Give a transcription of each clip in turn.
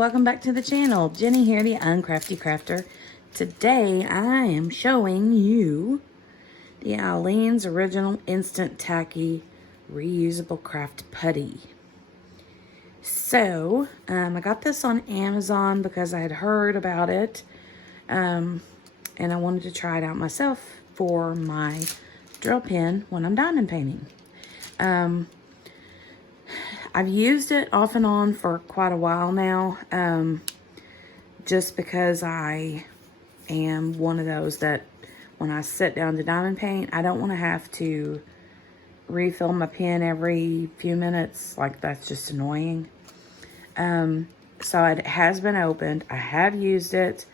welcome back to the channel. Jenny here, the Uncrafty Crafter. Today I am showing you the Aleene's Original Instant Tacky Reusable Craft Putty. So, I got this on Amazon because I had heard about it, and I wanted to try it out myself for my drill pen when I'm diamond painting. I've used it off and on for quite a while now, just because I am one of those that when I sit down to diamond paint, I don't want to have to refill my pen every few minutes. Like, that's just annoying. So it has been opened. I have used it.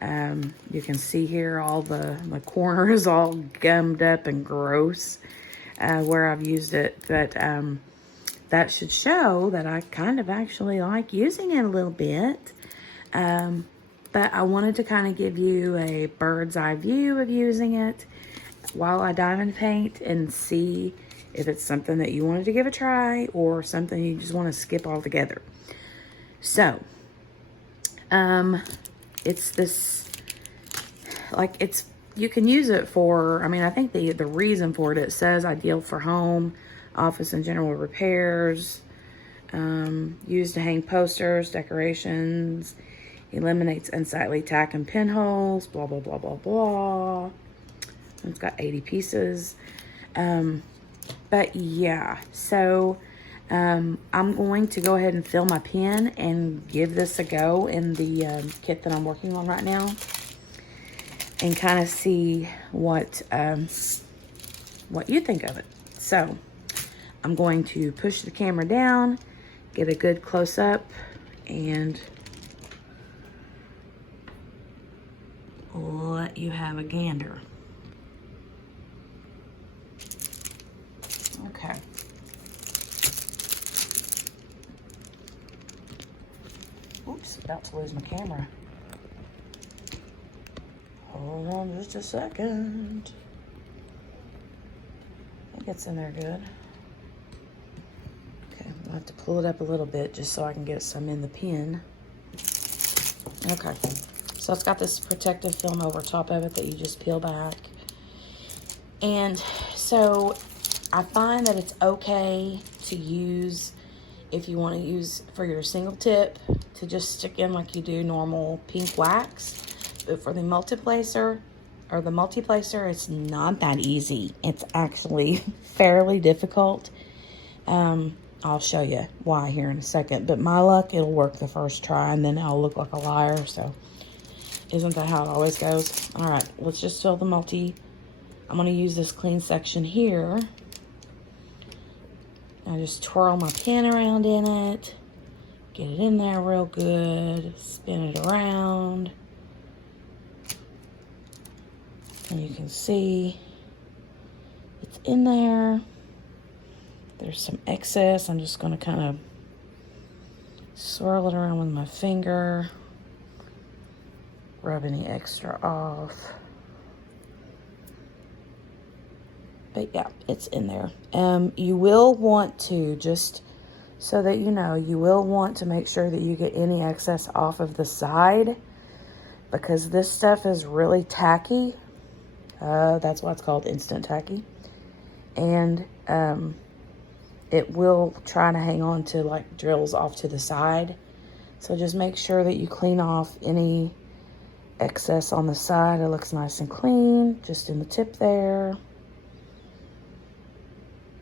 You can see here all my corner is all gummed up and gross where I've used it, but that should show that I kind of actually like using it a little bit. But I wanted to kind of give you a bird's eye view of using it while I diamond paint and see if it's something that you wanted to give a try or something you just want to skip altogether. So, it's this, like, you can use it for, I mean, I think the reason for it says ideal for home, office and general repairs, used to hang posters, decorations, eliminates unsightly tack and pinholes, blah, blah, blah, blah, blah. It's got 80 pieces. But yeah, so I'm going to go ahead and fill my pen and give this a go in the kit that I'm working on right now and kind of see what you think of it. So I'm going to push the camera down, get a good close-up, and let you have a gander. Okay. Oops, about to lose my camera. Hold on just a second. I think it's in there good. I'll have to pull it up a little bit just so I can get some in the pen. Okay, so it's got this protective film over top of it that you just peel back. And so I find that it's okay to use, if you want to use for your single tip, to just stick in like you do normal pink wax. But for the multiplacer, it's not that easy. It's actually fairly difficult. I'll show you why here in a second, but my luck, it'll work the first try and then I'll look like a liar. So isn't that how it always goes? All right, let's just fill the multi. I'm going to use this clean section here. I just twirl my pen around in it, get it in there real good, spin it around. And you can see it's in there. There's some excess. I'm just going to kind of swirl it around with my finger, rub any extra off. But yeah, it's in there. You will want to, just so that you know, you will want to make sure that you get any excess off of the side, because this stuff is really tacky. That's why it's called instant tacky. And it will try to hang on to like drills off to the side. So just make sure that you clean off any excess on the side. It looks nice and clean, just in the tip there.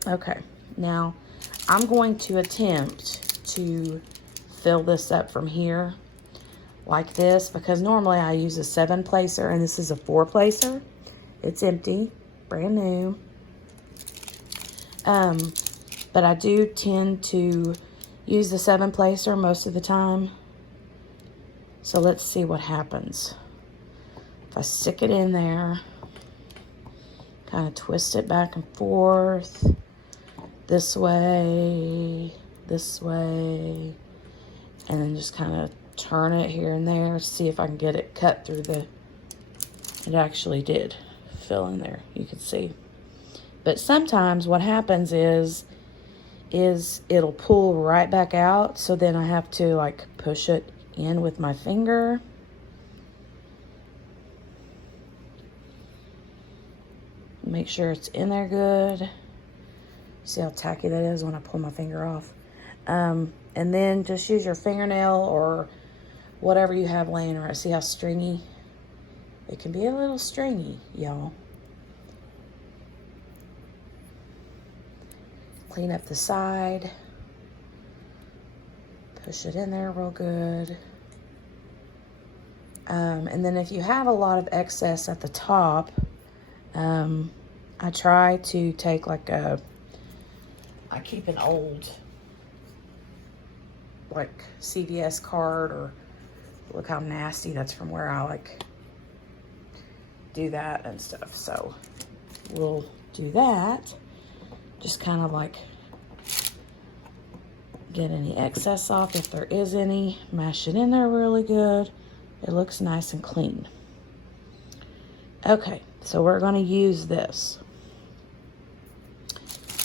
Okay, now I'm going to attempt to fill this up from here like this, because normally I use a 7-placer and this is a 4-placer. It's empty, brand new. But I do tend to use the 7-placer most of the time. So let's see what happens. If I stick it in there, kind of twist it back and forth, this way, and then just kind of turn it here and there, see if I can get it cut through the, it actually did fill in there, you can see. But sometimes what happens is it'll pull right back out, so then I have to like push it in with my finger. Make sure it's in there good. See how tacky that is when I pull my finger off. And then just use your fingernail or whatever you have laying around. See how stringy? It can be a little stringy, y'all. Clean up the side. Push it in there real good. And then if you have a lot of excess at the top, I try to take like I keep an old like CVS card, or look how nasty that's from where I like do that and stuff. So we'll do that. Just kind of like get any excess off if there is any. Mash it in there really good. It looks nice and clean. Okay, so we're going to use this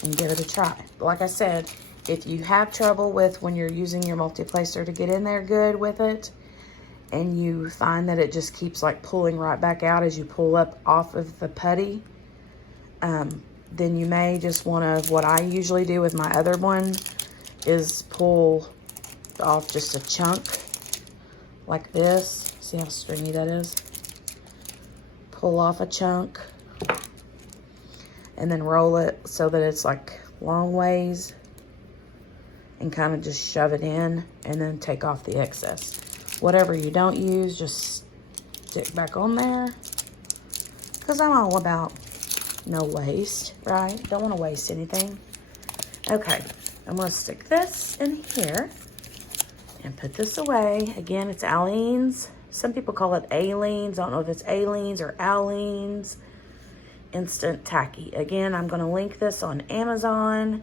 and give it a try. Like I said, if you have trouble with when you're using your multi-placer to get in there good with it, and you find that it just keeps like pulling right back out as you pull up off of the putty, then you may just want to, what I usually do with my other one is pull off just a chunk like this. See how stringy that is? Pull off a chunk and then roll it so that it's like long ways, and kind of just shove it in and then take off the excess. Whatever you don't use, just stick back on there, because I'm all about no waste, right? Don't want to waste anything. Okay, I'm going to stick this in here and put this away. Again, it's Aleene's. Some people call it Aleene's. I don't know if it's Aleene's or Aleene's Instant Tacky. Again, I'm going to link this on Amazon.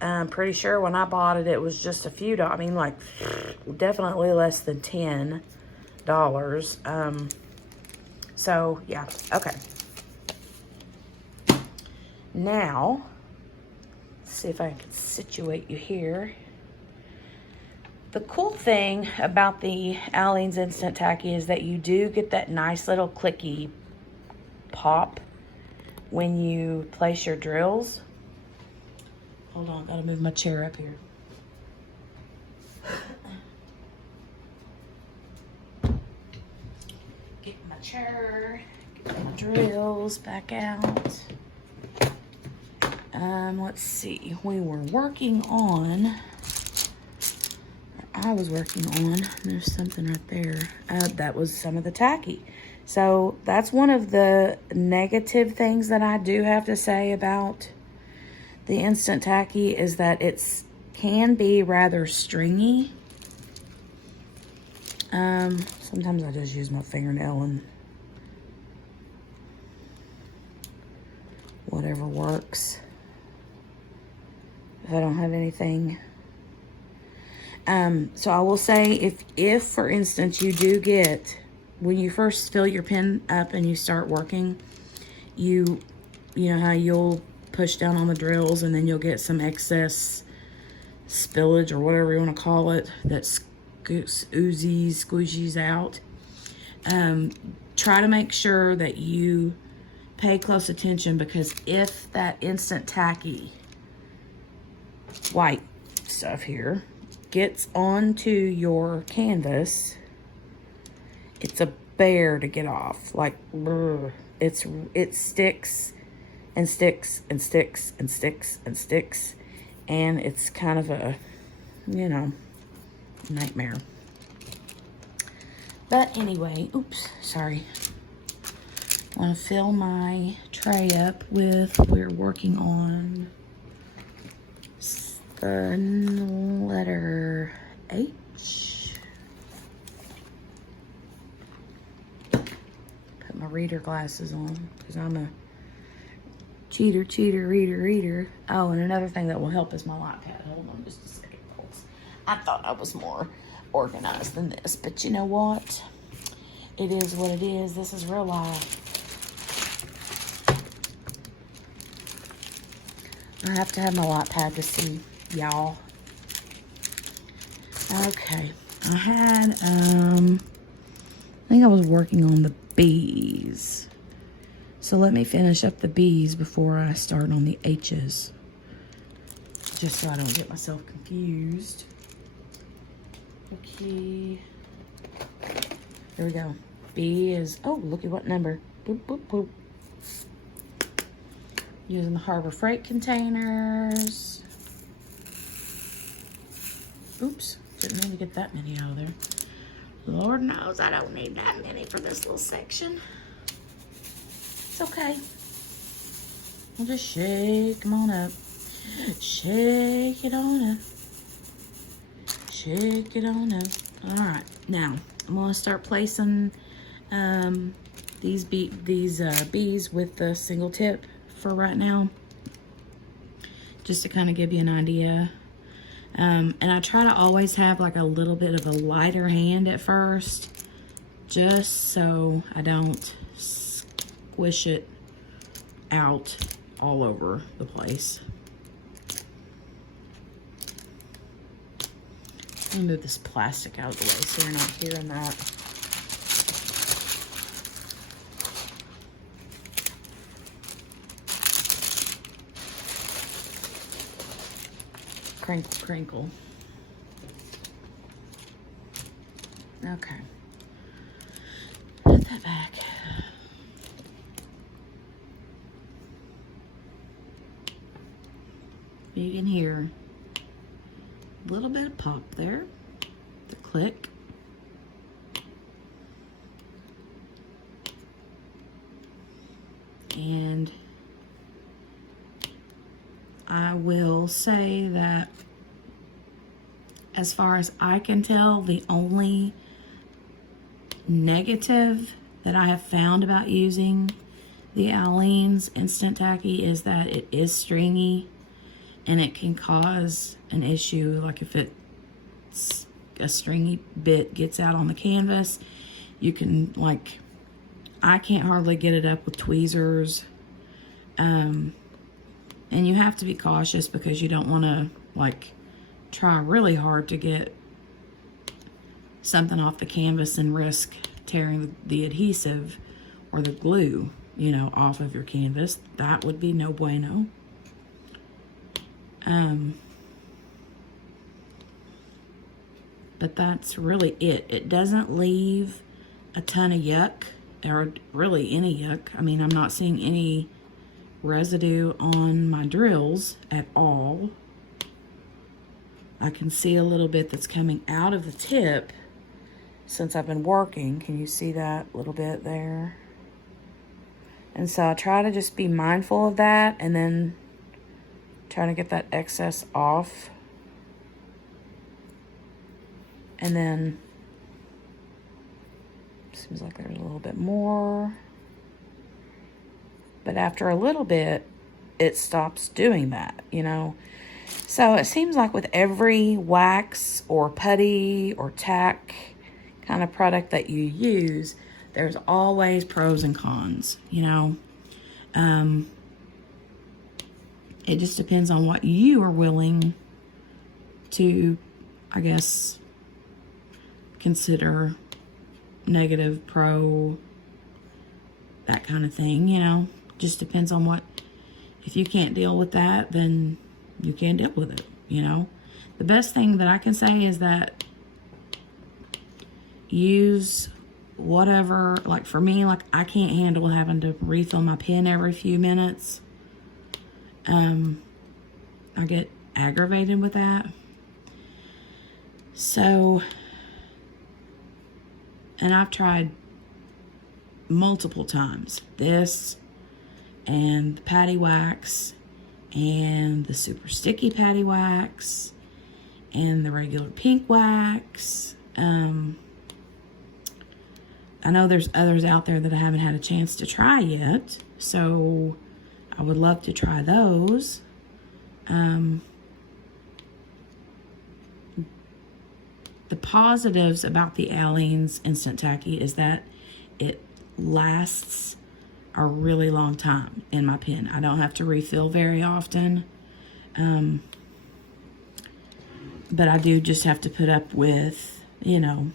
I'm pretty sure when I bought it, it was just a few dollars. I mean, like, definitely less than $10. So, yeah. Okay. Now, let's see if I can situate you here. The cool thing about the Aleene's Instant Tacky is that you do get that nice little clicky pop when you place your drills. Hold on, gotta move my chair up here. Get my chair, get my drills back out. Let's see, we were working on, I was working on, there's something right there. That was some of the tacky. So that's one of the negative things that I do have to say about the Instant Tacky, is that it can be rather stringy. Sometimes I just use my fingernail and whatever works. If I don't have anything. So I will say, if for instance you do get, when you first fill your pen up and you start working, you know how you'll push down on the drills and then you'll get some excess spillage or whatever you want to call it that squeegees out. Try to make sure that you pay close attention, because if that Instant Tacky white stuff here gets onto your canvas, it's a bear to get off. Like, it sticks and sticks and sticks and sticks and sticks, and it's kind of a, you know, nightmare. But anyway, oops, sorry. I want to fill my tray up with, we're working on the letter H. Put my reader glasses on, because I'm a cheater, reader. Oh, and another thing that will help is my light pad. Hold on just a second, folks. I thought I was more organized than this, but you know what? It is what it is. This is real life. I have to have my light pad to see y'all. Okay, I had, I think I was working on the B's. So let me finish up the B's before I start on the H's. Just so I don't get myself confused. Okay. Here we go. B is, oh, look at what number. Boop, boop, boop. Using the Harbor Freight containers. Oops, didn't mean to get that many out of there. Lord knows I don't need that many for this little section. It's okay. We'll just shake them on up. Shake it on up. Shake it on up. All right, now I'm gonna start placing these bees with the single tip for right now, just to kind of give you an idea. And I try to always have like a little bit of a lighter hand at first, just so I don't squish it out all over the place. Let me move this plastic out of the way so you're not hearing that. Crinkle, crinkle. Okay. Put that back. You can hear a little bit of pop there, the click. And I will say that as far as I can tell, the only negative that I have found about using the Aleene's Instant Tacky is that it is stringy and it can cause an issue. Like if it's a stringy bit gets out on the canvas, you can, like, I can't hardly get it up with tweezers. And you have to be cautious because you don't want to, like, try really hard to get something off the canvas and risk tearing the adhesive or the glue, you know, off of your canvas. That would be no bueno. But that's really it. It doesn't leave a ton of yuck, or really any yuck. I mean, I'm not seeing any residue on my drills at all. I can see a little bit that's coming out of the tip since I've been working. Can you see that little bit there? And so I try to just be mindful of that and then try to get that excess off. And then seems like there's a little bit more. But after a little bit, it stops doing that, you know. So it seems like with every wax or putty or tack kind of product that you use, there's always pros and cons, you know. It just depends on what you are willing to, I guess, consider negative, pro, that kind of thing, you know. Just depends on what, if you can't deal with that, then you can't deal with it, you know. The best thing that I can say is that use whatever, like for me, like I can't handle having to refill my pen every few minutes. I get aggravated with that. So, and I've tried multiple times this and the patty wax and the super sticky patty wax and the regular pink wax. I know there's others out there that I haven't had a chance to try yet, so I would love to try those. The positives about the Aleene's Instant Tacky is that it lasts a really long time in my pen. I don't have to refill very often. But I do just have to put up with you know,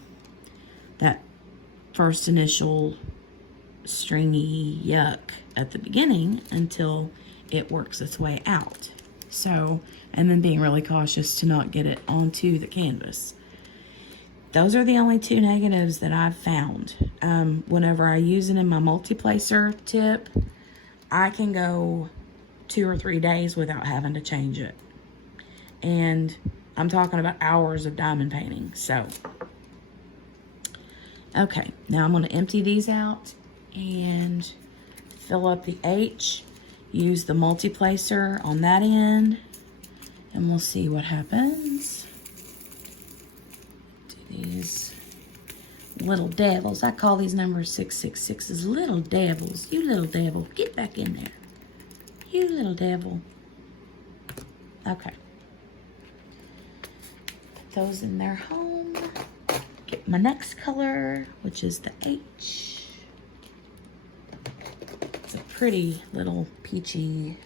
that first initial stringy yuck at the beginning until it works its way out. So, and then being really cautious to not get it onto the canvas. Those are the only two negatives that I've found. Whenever I use it in my multi-placer tip, I can go 2 or 3 days without having to change it. And I'm talking about hours of diamond painting. So, okay, now I'm going to empty these out and fill up the H. Use the multi-placer on that end, and we'll see what happens. Do these little devils. I call these numbers 666s little devils. You little devil, get back in there. You little devil. Okay. Put those in their home. Get my next color, which is the H. It's a pretty little peachy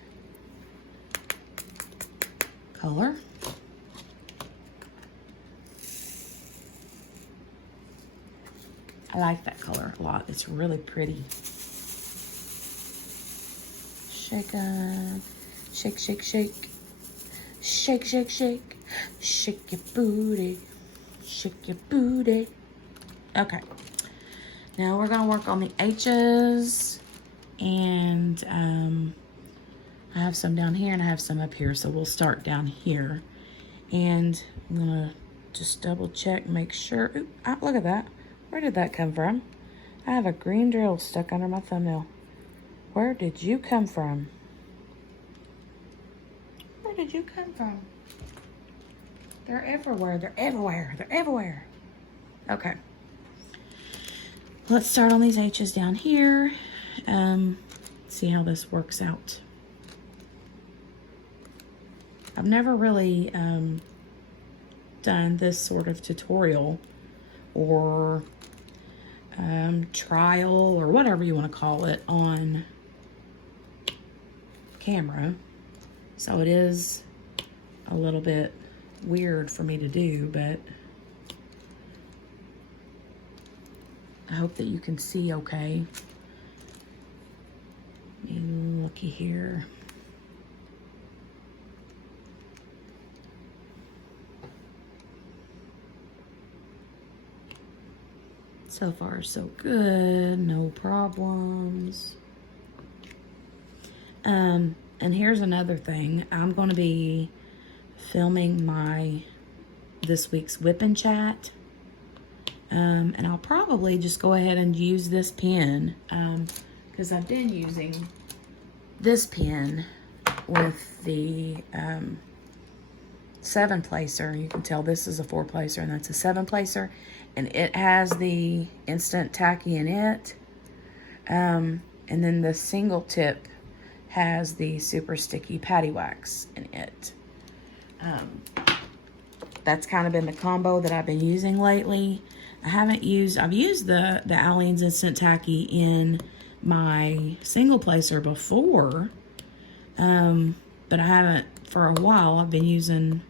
color. I like that color a lot. It's really pretty. Shake up. Shake, shake, shake. Shake, shake, shake. Shake your booty. Shake your booty. Okay. Now we're going to work on the H's. And I have some down here and I have some up here. So we'll start down here. And I'm going to just double check, make sure. Ooh, look at that. Where did that come from? I have a green drill stuck under my thumbnail. Where did you come from? Where did you come from? They're everywhere. They're everywhere. They're everywhere. Okay. Let's start on these H's down here. See how this works out. I've never really done this sort of tutorial or trial or whatever you want to call it on camera. So it is a little bit weird for me to do, but I hope that you can see okay. Looky here. So far, so good. No problems. And here's another thing. I'm going to be filming this week's whip and chat. And I'll probably just go ahead and use this pen. Because I've been using this pen with the 7-placer. You can tell this is a 4-placer and that's a 7-placer. And it has the instant tacky in it. And then the single tip has the super sticky patty wax in it. That's kind of been the combo that I've been using lately. I've used the Aleene's instant tacky in my single placer before. But I haven't for a while. I've been using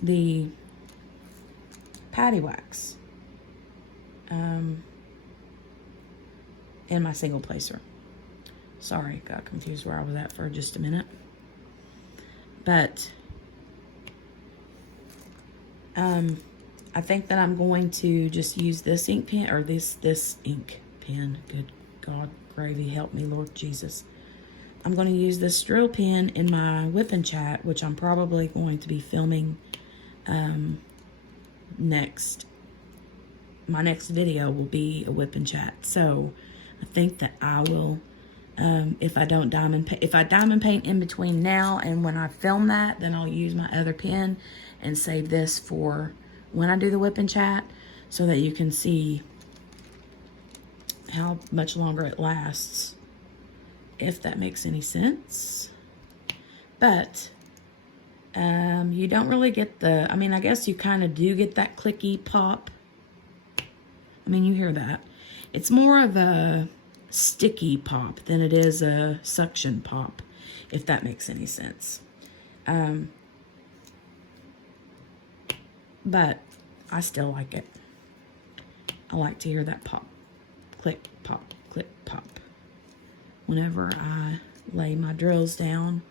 the patty wax in my single placer. Sorry, got confused where I was at for just a minute. But I think that I'm going to just use this ink pen, or this ink pen. Good God, gravy, help me, Lord Jesus. I'm going to use this drill pen in my whip and chat, which I'm probably going to be filming next. My next video will be a whip and chat. So I think that I will, if I diamond paint in between now and when I film that, then I'll use my other pen and save this for when I do the whip and chat, so that you can see how much longer it lasts, if that makes any sense. But you don't really get the, I mean, I guess you kind of do get that clicky pop. I mean, you hear that. It's more of a sticky pop than it is a suction pop, if that makes any sense. But I still like it. I like to hear that pop, click, pop, whenever I lay my drills down.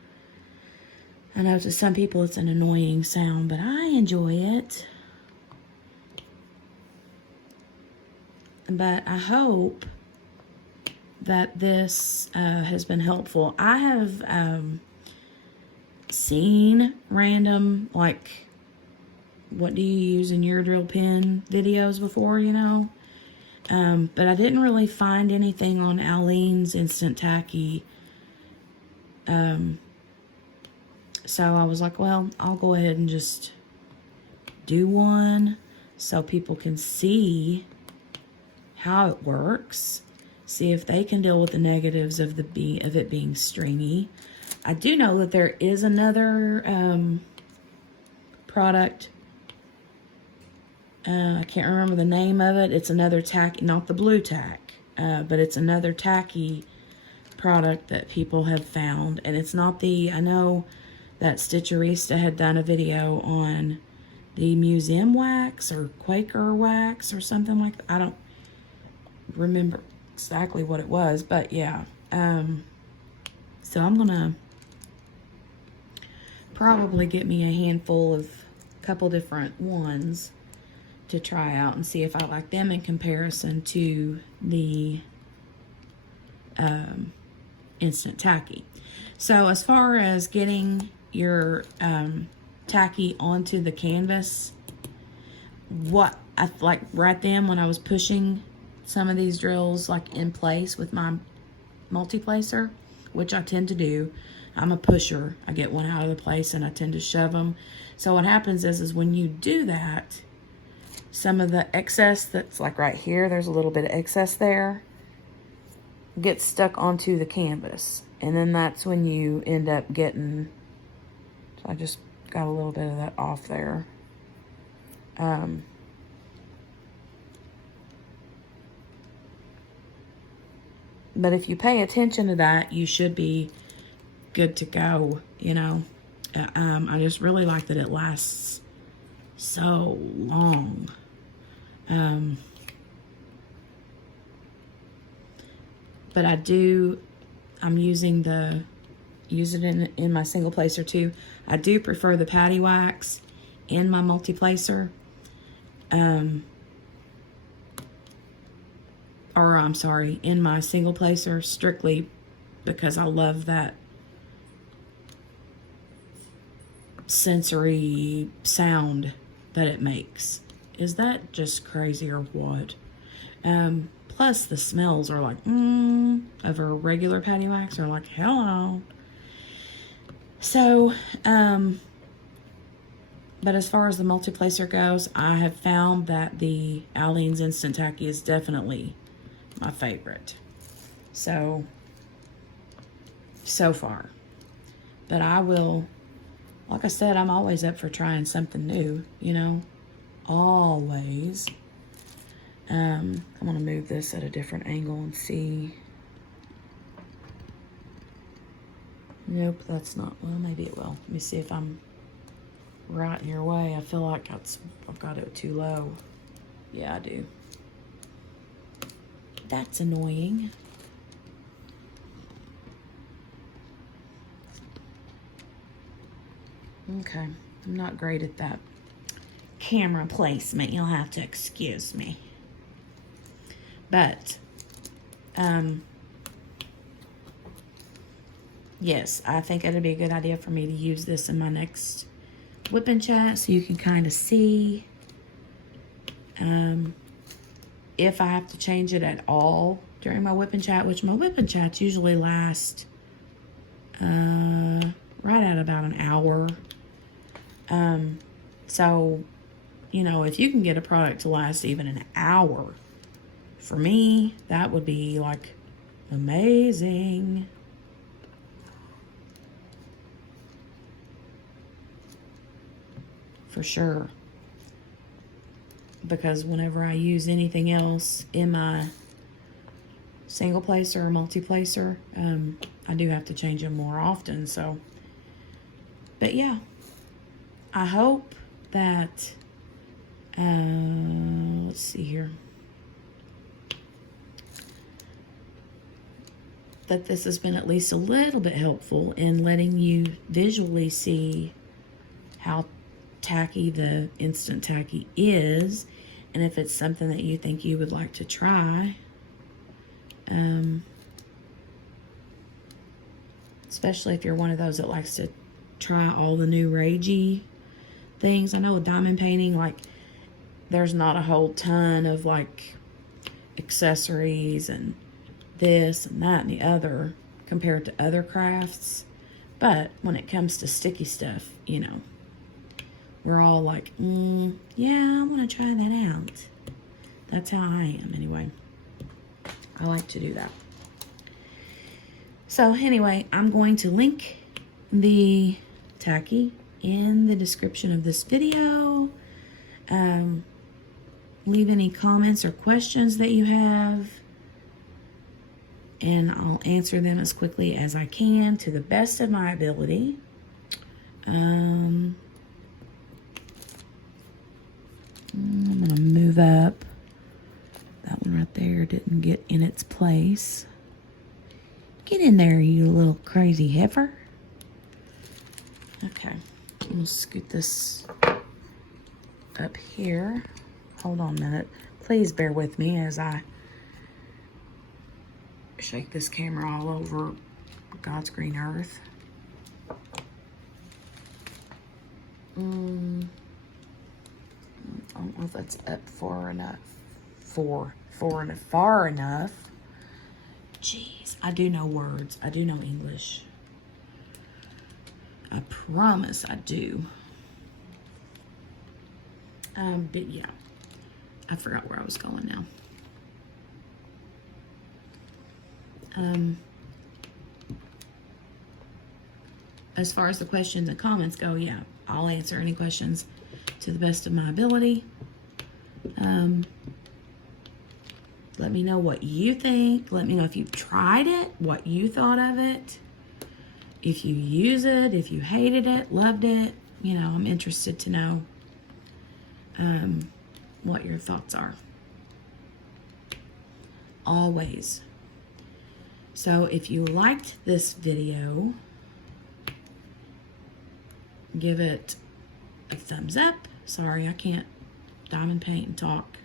I know to some people it's an annoying sound, but I enjoy it. But I hope that this has been helpful. I have seen random, like, what do you use in your drill pin videos before, you know? But I didn't really find anything on Aleene's Instant Tacky. So I was like, well, I'll go ahead and just do one so people can see how it works. See if they can deal with the negatives of it being stringy. I do know that there is another product. I can't remember the name of it. It's another tacky, not the blue tack, but it's another tacky product that people have found. And it's not the, I know that Stitcherista had done a video on the museum wax or Quaker wax or something like that. I don't remember exactly what it was, but yeah. So I'm gonna probably get me a handful of a couple different ones to try out and see if I like them in comparison to the Instant Tacky. So as far as getting your tacky onto the canvas, what I like right then when I was pushing some of these drills like in place with my multi-placer, which I tend to do. I'm a pusher. I get one out of the place and I tend to shove them. So what happens is when you do that, some of the excess that's like right here, there's a little bit of excess there, gets stuck onto the canvas. And then that's when you end up getting, so I just got a little bit of that off there. But if you pay attention to that, you should be good to go, you know. I just really like that it lasts so long. But I'm using it in my single placer too. I do prefer the patty wax in my multi-placer. Or I'm sorry, in my single placer, strictly because I love that sensory sound that it makes. Is that just crazy or what? Plus the smells are like, of a regular patty wax are like, hello. So, but as far as the multi-placer goes, I have found that the Aleene's Instant Tacky is definitely my favorite. So far. But I will, like I said, I'm always up for trying something new, you know, always. I'm going to move this at a different angle and see. Nope, that's not, well, maybe it will. Let me see if I'm right in your way. I feel like I've got it too low. Yeah, I do. That's annoying. Okay, I'm not great at that camera placement. You'll have to excuse me. But, yes, I think it'd be a good idea for me to use this in my next whip and chat so you can kind of see if I have to change it at all during my whip and chat, which my whip and chats usually last right at about an hour. So, you know, if you can get a product to last even an hour, for me, that would be like amazing. For sure. Because whenever I use anything else in my single placer or multi-placer, I do have to change them more often. So, but yeah, I hope that Let's see here. But this has been at least a little bit helpful in letting you visually see how tacky the instant tacky is, and if it's something that you think you would like to try. Especially if you're one of those that likes to try all the new ragey things. I know with diamond painting, like, there's not a whole ton of like accessories and this and that and the other compared to other crafts. But when it comes to sticky stuff, you know, we're all like, yeah, I want to try that out. That's how I am anyway. I like to do that. So anyway, I'm going to link the tacky in the description of this video. Leave any comments or questions that you have, and I'll answer them as quickly as I can to the best of my ability. I'm gonna move up. That one right there didn't get in its place. Get in there, you little crazy heifer. Okay, I'm gonna scoot this up here. Hold on a minute. Please bear with me as I shake this camera all over God's green earth. I don't know if that's up far enough. Far enough. Jeez, I do know words. I do know English. I promise I do. But yeah, I forgot where I was going now. As far as the questions and comments go, yeah, I'll answer any questions to the best of my ability. Let me know what you think. Let me know if you've tried it, what you thought of it. If you use it, if you hated it, loved it. You know, I'm interested to know what your thoughts are. Always. So if you liked this video, give it a thumbs up. Sorry, I can't diamond paint and talk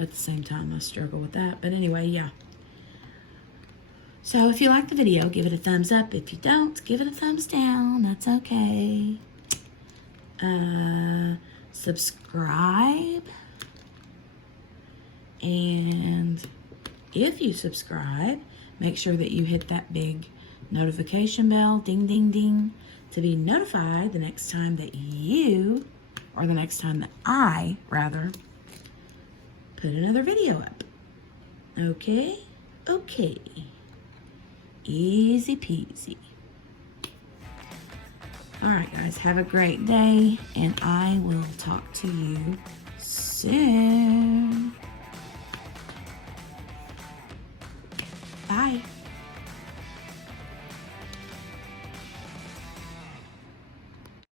at the same time. I struggle with that. But anyway, yeah. So if you like the video, give it a thumbs up. If you don't, give it a thumbs down. That's okay. Subscribe. And if you subscribe, make sure that you hit that big notification bell, ding, ding, ding, to be notified the next time that you, or the next time that I, rather, put another video up. Okay? Okay. Easy peasy. All right, guys, have a great day, and I will talk to you soon. Bye.